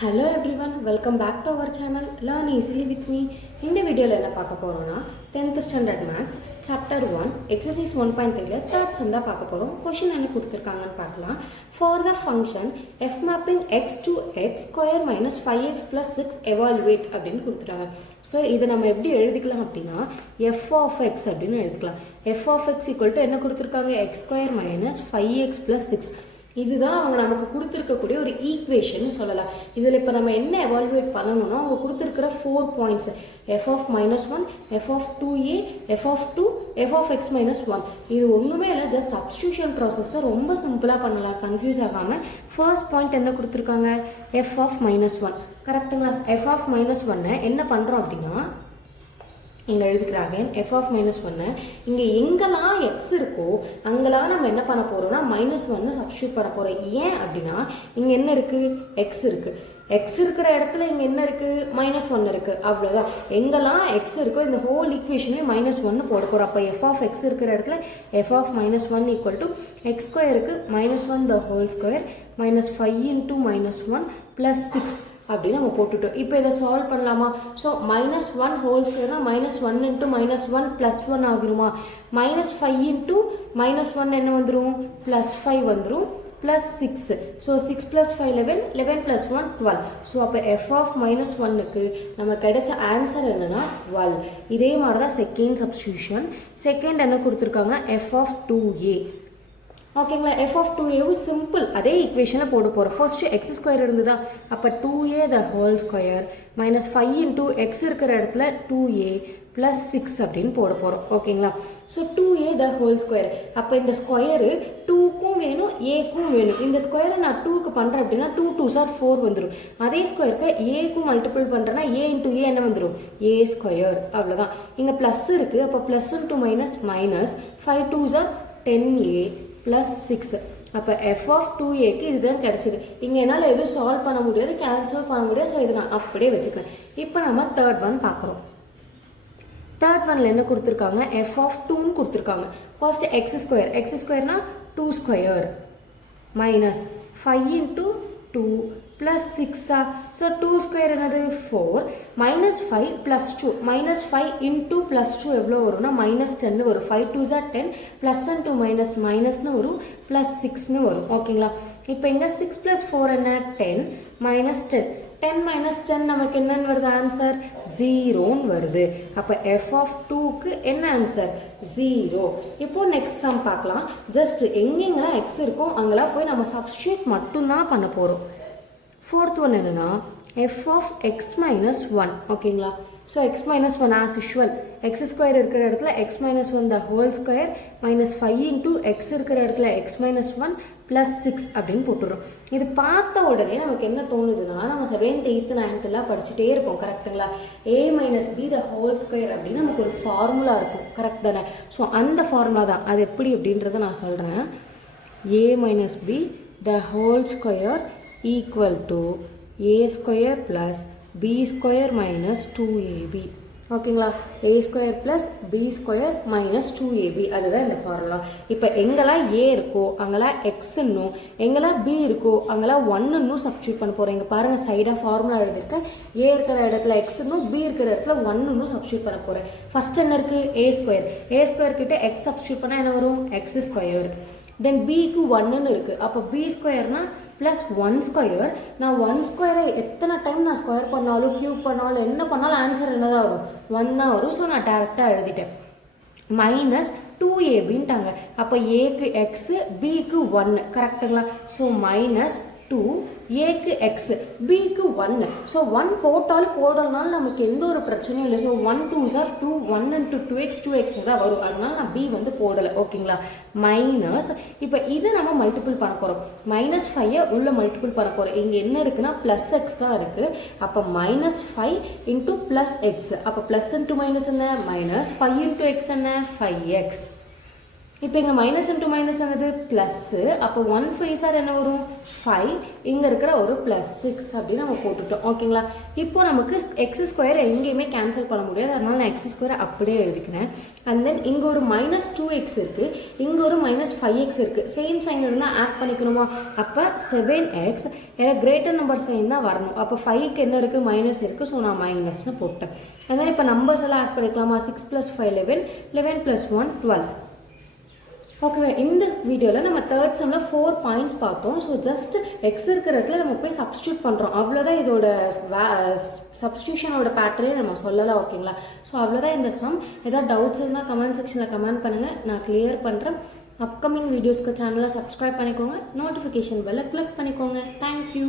Hello everyone, welcome back to our channel Learn Easily with me. இந்த வீடியோல என்ன பார்க்க போறோம்னா 10th standard maths chapter 1 exercise 1.3 ல third sum தான் பார்க்க போறோம். क्वेश्चन என்ன கொடுத்திருக்காங்கன்னு பார்க்கலாம். For the function f mapping x to x square minus 5x plus 6 evaluate அப்படினு கொடுத்துட்டாங்க. சோ இத நம்ம எப்படி எழுதிக்கலாம் அப்படினா f of x அப்படினு எழுதிக்கலாம். f of x equal to என்ன கொடுத்திருக்காங்க x square minus 5x plus 6. இதுதான் அவங்க நமக்கு கொடுத்திருக்கக்கூடிய ஒரு ஈக்குவேஷன் சொல்லலாம். இதில் இப்போ நம்ம என்ன எவாலுவேட் பண்ணணும்னா அவங்க கொடுத்துருக்கிற 4 points f of -1, f of 2a, f of 2, f of x minus 1 இது ஒன்றுமே இல்லை, ஜஸ்ட் சப்ஸ்டியூஷன் ப்ராசஸ் தான். ரொம்ப சிம்பிளாக பண்ணலாம், கன்ஃபியூஸ் ஆகாமல். ஃபர்ஸ்ட் பாயிண்ட் என்ன கொடுத்துருக்காங்க f of -1 கரெக்டுங்களா. f of -1 என்ன பண்ணுறோம் அப்படின்னா இங்கே எழுதிக்கிறாங்க f of -1 இங்கே எங்கெல்லாம் x இருக்கோ அங்கெல்லாம் நம்ம என்ன பண்ண போகிறோம்னா -1 சப்ஸ்டியூட் பண்ண போகிறோம். ஏன் அப்படின்னா இங்கே என்ன இருக்குது x இருக்குது, x இருக்கிற இடத்துல இங்கே என்ன இருக்குது -1 இருக்குது, அவ்வளோதான். எங்கெல்லாம் x இருக்கோ இந்த ஹோல் ஈக்குவேஷனே -1 போட போகிறோம். அப்போ f of x இருக்கிற இடத்துல f of -1 equal to x ஸ்கொயருக்கு -1 the whole square minus 5 into -1 plus 6 அப்படி நம்ம போட்டுட்டோம். இப்போ இதை சால்வ் பண்ணலாமா? ஸோ -1 ஹோல் ஸ்கொயர்னா -1 into -1 plus 1 ஆகிருமா? -5 into -1 என்ன வந்துடும்? +5 வந்துடும் plus 6. So 6 plus 5 11, 11 plus 1 12. So அப்போ f of -1க்கு நம்ம கிடைச்ச ஆன்சர் என்னன்னா 12. இதே மாதிரி தான் செகண்ட் சப்ஸ்டியூஷன். செகண்ட் என்ன கொடுத்துருக்காங்க f of 2a. ஓகேங்களா. f of 2a சிம்பிள் அதே ஈக்குவேஷனில் போட போகிறோம். ஃபர்ஸ்ட்டு எக்ஸ் ஸ்கொயர் இருந்ததா, அப்போ 2a the whole square minus 5 into x இருக்கிற இடத்துல 2a plus 6 அப்படின்னு போட போகிறோம். ஓகேங்களா. So 2a the whole square, அப்போ இந்த ஸ்கொயரு 2க்கும் வேணும் ஏக்கும் வேணும். இந்த ஸ்கொயரை நான் 2க்கு பண்ணுறேன் அப்படின்னா 2 2s are 4 வந்துடும். அதே ஸ்கொயருக்கு ஏக்கும் மல்டிபிள் பண்ணுறேன்னா a into a என்ன வந்துடும்? a ஸ்கொயர், அவ்வளோதான். இங்கே ப்ளஸ் இருக்குது, அப்போ plus into minus minus 5 2s are 10a plus 6. அப்போ f of 2aக்கு இதுதான் கிடைச்சது. இங்கே என்னால் எதுவும் சால்வ் பண்ண முடியாது, கேன்சல் பண்ண முடியாது. ஸோ இது நான் அப்படியே வச்சுக்கிறேன். இப்போ நம்ம தேர்ட் ஒன் பார்க்குறோம். தேர்ட் ஒன்ல என்ன கொடுத்துருக்காங்க f of 2ன்னு கொடுத்துருக்காங்க. ஃபர்ஸ்ட் எக்ஸ் ஸ்கொயர், எக்ஸ் ஸ்கொயர்னா 2 square minus 5 into 2 plus 6. So 2 square என்னது 4 minus 5 plus 2 minus 5 into plus 2 எவ்வளோ வரும்னா -10 வரும். 5 2s are 10 plus 1 2 minus minusனு வரும் plus 6னு வரும். ஓகேங்களா. இப்போ இங்கே 6 plus 4 என்ன 10 minus 10 10 minus 10 நமக்கு என்னன்னு வருது ஆன்சர் 0ன்னு வருது. அப்போ f of 2க்கு என்ன ஆன்சர் 0. இப்போ நெக்ஸ்ட் சம் பார்க்கலாம். ஜஸ்ட் எங்கெங்கெல்லாம் x இருக்கும் அங்கெல்லாம் போய் நம்ம சப்ஸ்டியூட் மட்டும்தான் பண்ண போகிறோம். ஃபோர்த் ஒன் என்னன்னா f of x minus 1. ஓகேங்களா. So x minus 1 as usual x square இருக்கிற இடத்துல x minus 1 the whole square minus 5 into x இருக்கிற இடத்துல x minus 1 plus 6 அப்படின்னு போட்டுடுறோம். இது பார்த்த உடனே நமக்கு என்ன தோணுதுன்னா நம்ம 7th 8th 9th எல்லாம் படிச்சுட்டே இருப்போம், கரெக்டுங்களா. a minus b the whole square அப்படின்னு நமக்கு ஒரு ஃபார்முலா இருக்கும், கரெக்ட் தானே. ஸோ அந்த ஃபார்முலா தான், அது எப்படி அப்படின்றத நான் சொல்கிறேன். a minus b the whole square equal to a square plus b square minus 2ab. ஓகேங்களா. a square plus b square minus 2ab அதுதான் இந்த ஃபார்முலா. இப்போ எங்கெல்லாம் a இருக்கோ அங்கெல்லாம் xன்னும், எங்கெல்லாம் b இருக்கோ அங்கெல்லாம் 1ன்னும் சப்ஸ்டியூட் பண்ண போகிறோம். இங்கே பாருங்கள் சைடாக ஃபார்முலா எழுதிருக்கேன். a இருக்கிற இடத்துல xன்னும் b இருக்கிற இடத்துல 1ன்னும் சப்ஸ்டியூட் பண்ண போகிறேன். ஃபர்ஸ்ட் என்ன இருக்குது a ஸ்கொயர், a ஸ்கொயர் கிட்ட x சப்ஸ்டியூட் பண்ணால் என்ன வரும் x ஸ்கொயர். தென் bக்கு 1ன்னு இருக்குது, அப்போ b ஸ்கொயர்னா ப்ளஸ் 1 ஸ்கொயர். நான் 1 ஸ்கொயரை எத்தனை டைம் நான் ஸ்கொயர் பண்ணாலும் க்யூப் பண்ணாலும் என்ன பண்ணாலும் ஆன்சர் என்ன தான் வரும் 1 தான் வரும். ஸோ நான் டேரெக்டாக எழுதிட்டேன். மைனஸ் 2abன்ட்டாங்க. அப்போ ஏக்கு எக்ஸு பிக்கு 1 கரெக்டுங்களா. ஸோ மைனஸ் 2 ஏக்கு எக்ஸ் பிக்கு 1. ஸோ 1 போட்டாலும் போடலனாலும் நமக்கு எந்த ஒரு பிரச்சனையும் இல்லை. So 1 2s are 2 1 into 2x 2x தான் வரும். அதனால நான் b வந்து போடலை. ஓகேங்களா. மைனஸ் இப்போ இதை நம்ம மல்டிபிள் பண்ண போகிறோம். -5 உள்ள மல்டிபிள் பண்ண போகிறோம். இங்கே என்ன இருக்குன்னா ப்ளஸ் எக்ஸ் தான் இருக்குது. அப்போ -5 into ப்ளஸ் எக்ஸ். அப்போ ப்ளஸ் இன்ட்டு மைனஸ் என்ன -5 into x என்ன 5x. இப்போ இங்கே மைனஸ் இன்ட்டு மைனஸ் வந்தது ப்ளஸ்ஸு, அப்போ 1 5 சார் என்ன வரும் 5, இங்கே இருக்கிற ஒரு +6 அப்படின்னு நம்ம போட்டுட்டோம். ஓகேங்களா? இப்போ நமக்கு x² எங்கேயுமே கேன்சல் பண்ண முடியாது, அதனால நான் x² அப்படியே எழுதிக்கிறேன். அண்ட் தென் இங்கே ஒரு -2x இருக்குது, இங்கே ஒரு -5x இருக்குது. சேம் சைன் இருந்தால் ஆட் பண்ணிக்கணுமா? அப்போ 7x எனக்கு கிரேட்டர் நம்பர் சைன் தான் வரணும். அப்போ 5க்கு என்ன இருக்குது மைனஸ் இருக்குது, ஸோ நான் மைனஸ்னு போட்டேன். அதனால் இப்போ நம்பர்ஸ் எல்லாம் ஆட் பண்ணிக்கலாமா? 6 + 5 11, 11 + 1 12. ஓகேவா? இந்த வீடியோவில் நம்ம தேர்ட் சம்மில் 4 பாயிண்ட்ஸ் பார்த்தோம். ஸோ ஜஸ்ட் எக்ஸ் இருக்கிற இடத்துல நம்ம போய் சப்ஸ்டியூட் பண்ணுறோம், அவ்வளோதான். இதோட சப்ஸ்டியூஷனோட பேட்டர்னே நம்ம சொல்லலாம். ஓகேங்களா? ஸோ அவ்வளோதான் இந்த சம். ஏதாவது டவுட்ஸ் இருந்தால் கமெண்ட் செக்ஷனில் கமெண்ட் பண்ணுங்கள், நான் கிளியர் பண்ணுறேன். அப்கமிங் வீடியோஸ்க்கு சேனலை சப்ஸ்கிரைப் பண்ணிக்கோங்க, நோட்டிஃபிகேஷன் பெல்லை கிளிக் பண்ணிக்கோங்க. தேங்க்யூ.